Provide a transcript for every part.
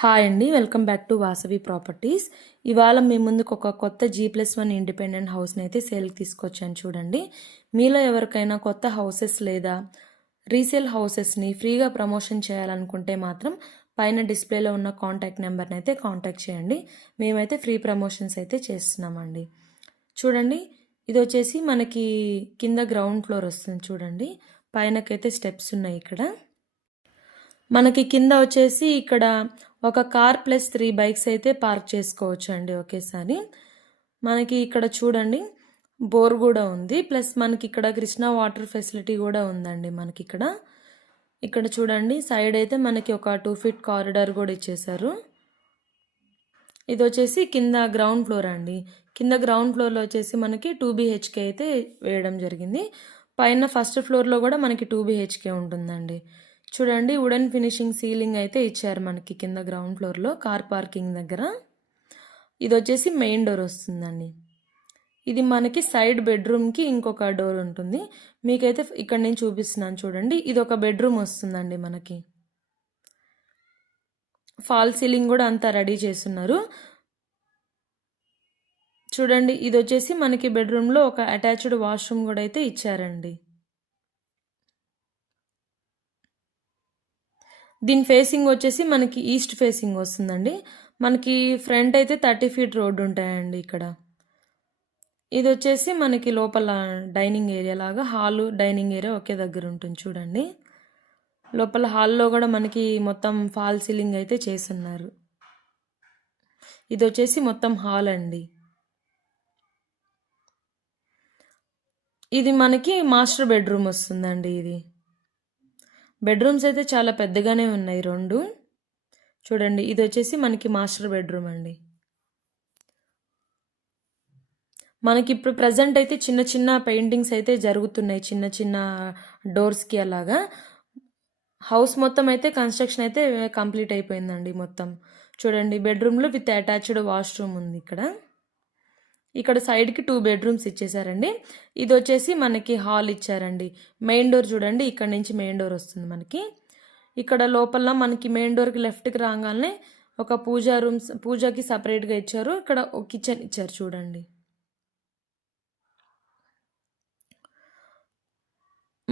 Hi అండి, welcome back to Vasavi properties. ఇవాళ మీ ముందుకు ఒక కొత్త G+1 ఇండిపెండెంట్ హౌస్ని అయితే సేల్కి తీసుకొచ్చాను. చూడండి, మీలో ఎవరికైనా కొత్త హౌసెస్ లేదా రీసేల్ హౌసెస్ని ఫ్రీగా ప్రమోషన్ చేయాలనుకుంటే మాత్రం పైన డిస్ప్లేలో ఉన్న కాంటాక్ట్ నెంబర్ని అయితే కాంటాక్ట్ చేయండి. మేమైతే ఫ్రీ ప్రమోషన్స్ అయితే చేస్తున్నామండి. చూడండి, ఇది వచ్చేసి మనకి కింద గ్రౌండ్ ఫ్లోర్ వస్తుంది. చూడండి, పైనకైతే స్టెప్స్ ఉన్నాయి. ఇక్కడ మనకి కింద వచ్చేసి ఇక్కడ ఒక కార్ ప్లస్ 3 బైక్స్ అయితే పార్క్ చేసుకోవచ్చు అండి ఒకేసారి. మనకి ఇక్కడ చూడండి బోర్ కూడా ఉంది, ప్లస్ మనకి ఇక్కడ కృష్ణా వాటర్ ఫెసిలిటీ కూడా ఉందండి. మనకి ఇక్కడ చూడండి సైడ్ అయితే మనకి ఒక 2 ఫీట్ కారిడార్ కూడా ఇచ్చేసారు. ఇది వచ్చేసి కింద గ్రౌండ్ ఫ్లోర్ అండి. కింద గ్రౌండ్ ఫ్లోర్లో వచ్చేసి మనకి 2 BHK అయితే వేయడం జరిగింది. పైన ఫస్ట్ ఫ్లోర్లో కూడా మనకి 2 BHK ఉంటుందండి. చూడండి, వుడెన్ ఫినిషింగ్ సీలింగ్ అయితే ఇచ్చారు మనకి కింద గ్రౌండ్ ఫ్లోర్లో కార్ పార్కింగ్ దగ్గర. ఇది వచ్చేసి మెయిన్ డోర్ వస్తుందండి. ఇది మనకి సైడ్ బెడ్రూమ్కి ఇంకొక డోర్ ఉంటుంది. మీకైతే ఇక్కడ నేను చూపిస్తున్నాను చూడండి. ఇది ఒక బెడ్రూమ్ వస్తుందండి. మనకి ఫాల్ సీలింగ్ కూడా అంతా రెడీ చేస్తున్నారు. చూడండి, ఇది వచ్చేసి మనకి బెడ్రూమ్లో ఒక అటాచ్డ్ వాష్రూమ్ కూడా అయితే ఇచ్చారండి. దీని ఫేసింగ్ వచ్చేసి మనకి ఈస్ట్ ఫేసింగ్ వస్తుందండి. మనకి ఫ్రంట్ అయితే 30 ఫీట్ రోడ్డు ఉంటాయండి. ఇక్కడ ఇది వచ్చేసి మనకి లోపల డైనింగ్ ఏరియా లాగా, హాలు డైనింగ్ ఏరియా ఒకే దగ్గర ఉంటుంది. చూడండి, లోపల హాల్లో కూడా మనకి మొత్తం ఫాల్ సీలింగ్ అయితే చేస్తున్నారు. ఇది వచ్చేసి మొత్తం హాల్ అండి. ఇది మనకి మాస్టర్ బెడ్రూమ్ వస్తుందండి. ఇది బెడ్రూమ్స్ అయితే చాలా పెద్దగానే ఉన్నాయి 2. చూడండి, ఇది వచ్చేసి మనకి మాస్టర్ బెడ్రూమ్ అండి. మనకి ఇప్పుడు ప్రజెంట్ అయితే చిన్న చిన్న పెయింటింగ్స్ అయితే జరుగుతున్నాయి, చిన్న చిన్న డోర్స్కి అలాగా. హౌస్ మొత్తం అయితే కన్స్ట్రక్షన్ అయితే కంప్లీట్ అయిపోయిందండి మొత్తం. చూడండి, బెడ్రూమ్లో విత్ అటాచ్డ్ వాష్రూమ్ ఉంది. ఇక్కడ సైడ్కి 2 బెడ్రూమ్స్ ఇచ్చేసారండి. ఇది వచ్చేసి మనకి హాల్ ఇచ్చారండి. మెయిన్ డోర్ చూడండి, ఇక్కడ నుంచి మెయిన్ డోర్ వస్తుంది మనకి. ఇక్కడ లోపల మనకి మెయిన్ డోర్కి లెఫ్ట్కి రాగానే ఒక పూజకి సపరేట్గా ఇచ్చారు. ఇక్కడ ఒక కిచెన్ ఇచ్చారు. చూడండి,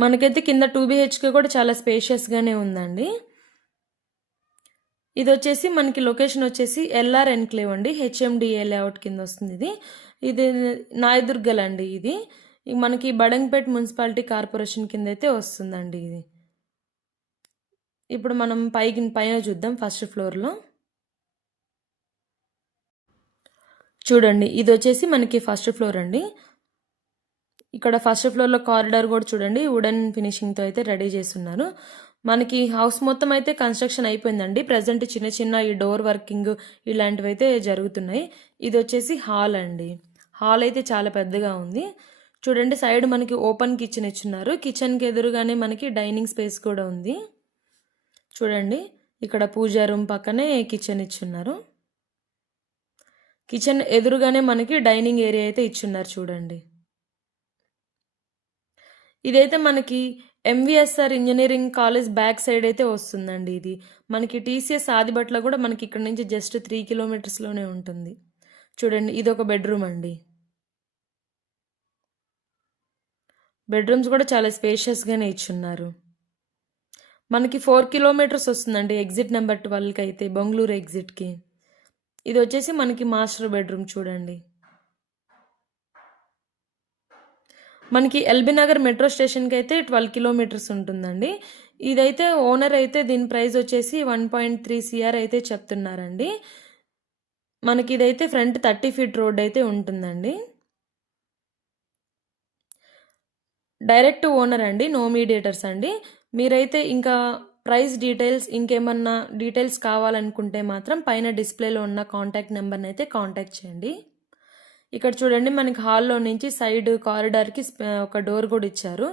మనకైతే కింద 2 BHK కూడా చాలా స్పేషియస్గానే ఉందండి. ఇది వచ్చేసి మనకి లొకేషన్ వచ్చేసి LR ఎన్క్లేవ్ అండి, HMDA లేఅవుట్ కింద వస్తుంది. ఇది నాయదుర్గల్ అండి. ఇది మనకి బడంగపేట్ మున్సిపాలిటీ కార్పొరేషన్ కింద అయితే వస్తుందండి. ఇది ఇప్పుడు మనం పైన చూద్దాం. ఫస్ట్ ఫ్లోర్లో చూడండి, ఇది వచ్చేసి మనకి ఫస్ట్ ఫ్లోర్ అండి. ఇక్కడ ఫస్ట్ ఫ్లోర్లో కారిడార్ కూడా చూడండి వుడెన్ ఫినిషింగ్తో అయితే రెడీ చేస్తున్నారు. మనకి హౌస్ మొత్తం అయితే కన్స్ట్రక్షన్ అయిపోయిందండి. ప్రజెంట్ చిన్న చిన్న ఈ డోర్ వర్కింగ్ ఇలాంటివి అయితే జరుగుతున్నాయి. ఇది వచ్చేసి హాల్ అండి. హాల్ అయితే చాలా పెద్దగా ఉంది. చూడండి, సైడ్ మనకి ఓపెన్ కిచెన్ ఇచ్చున్నారు. కిచెన్కి ఎదురుగానే మనకి డైనింగ్ స్పేస్ కూడా ఉంది. చూడండి, ఇక్కడ పూజా రూమ్ పక్కనే కిచెన్ ఇచ్చున్నారు. కిచెన్ ఎదురుగానే మనకి డైనింగ్ ఏరియా అయితే ఇచ్చున్నారు. చూడండి, ఇదైతే మనకి MVSR engineering college back side అయితే వస్తుందండి. ఇది మనకి TCS ఆదిబట్ల కూడా మనకి ఇక్కడ నుంచి జస్ట్ 3 కిలోమీటర్స్లోనే ఉంటుంది. చూడండి, ఇది ఒక బెడ్రూమ్ అండి. బెడ్రూమ్స్ కూడా చాలా స్పేషియస్గానే ఇచ్చున్నారు. మనకి 4 కిలోమీటర్స్ వస్తుందండి ఎగ్జిట్ నెంబర్ 12కి అయితే, బెంగళూరు ఎగ్జిట్కి. ఇది వచ్చేసి మనకి మాస్టర్ బెడ్రూమ్. చూడండి, మనకి LB నగర్ మెట్రో స్టేషన్కి అయితే 12 కిలోమీటర్స్ ఉంటుందండి. ఇదైతే ఓనర్ అయితే దీని ప్రైస్ వచ్చేసి 1.3 CR అయితే చెప్తున్నారండి. మనకి ఇదైతే ఫ్రంట్ 30 ఫీట్ రోడ్ అయితే ఉంటుందండి. డైరెక్ట్ ఓనర్ అండి, నో మీడియేటర్స్ అండి. మీరైతే ఇంకా ప్రైస్ డీటెయిల్స్ ఇంకేమన్నా డీటెయిల్స్ కావాలనుకుంటే మాత్రం పైన డిస్ప్లేలో ఉన్న కాంటాక్ట్ నెంబర్ని అయితే కాంటాక్ట్ చేయండి. ఇక్కడ చూడండి, మనకి హాల్లో నుంచి సైడ్ కారిడార్కి ఒక డోర్ కూడా ఇచ్చారు.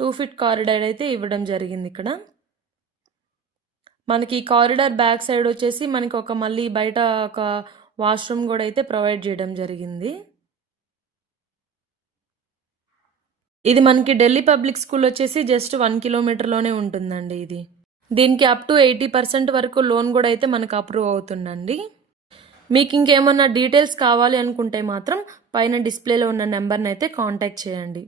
2 ఫీట్ కారిడార్ అయితే ఇవ్వడం జరిగింది. ఇక్కడ మనకి కారిడార్ బ్యాక్ సైడ్ వచ్చేసి మనకి మళ్ళీ బయట ఒక వాష్రూమ్ కూడా అయితే ప్రొవైడ్ చేయడం జరిగింది. ఇది మనకి ఢిల్లీ పబ్లిక్ స్కూల్ వచ్చేసి జస్ట్ 1 కిలోమీటర్లోనే ఉంటుందండి. ఇది దీనికి అప్ టు 80% వరకు లోన్ కూడా అయితే మనకు అప్రూవ్ అవుతుందండి. మీకు ఇంకేమన్నా డీటెయిల్స్ కావాలి అనుకుంటే మాత్రం పైన డిస్ప్లేలో ఉన్న నెంబర్ని అయితే కాంటాక్ట్ చేయండి.